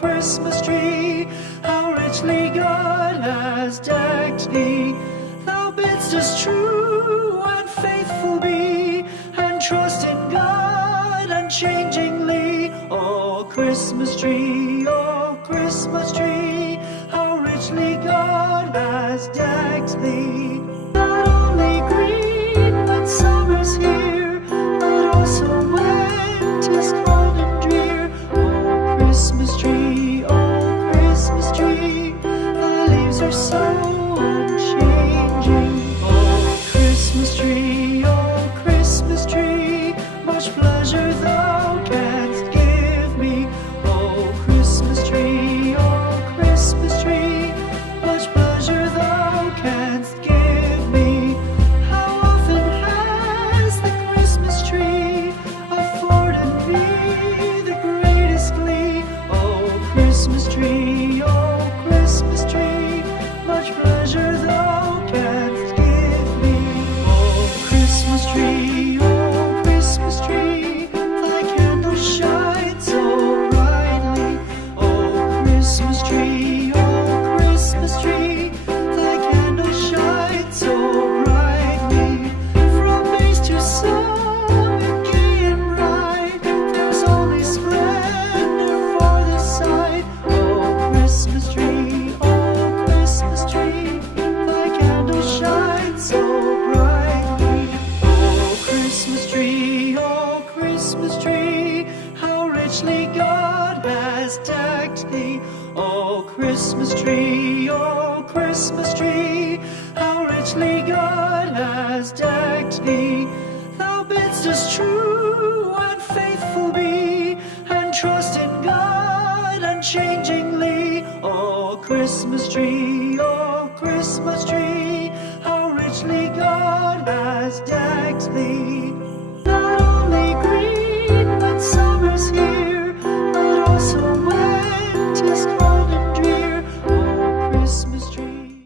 Christmas tree, how richly God has decked thee. Thou bidst us true and faithful be, and trust in God unchangingly. O Christmas tree, how richly God has decked thee. Not only green when summer's here, but also when 'tis cold and drear. O Christmas tree, thy leaves are so unchanging. O Christmas tree, much pleasure thou canst give me. O Christmas tree, much pleasure thou canst give me. How often has the Christmas tree afforded me the greatest glee. O Christmas tree, much pleasure thou canst give me. O Christmas tree, thy candles shine so brightly. O Christmas tree, thy candles shine so brightly. From base to summit, gay and bright, there's only splendor for the sight. O Christmas tree, thy candles shine so brightly. O Christmas tree, how richly God has decked thee. O Christmas tree, how richly God has decked thee. Thou bidst us true and faithful be, and trust in God unchangingly. O Christmas tree, how richly God has decked thee.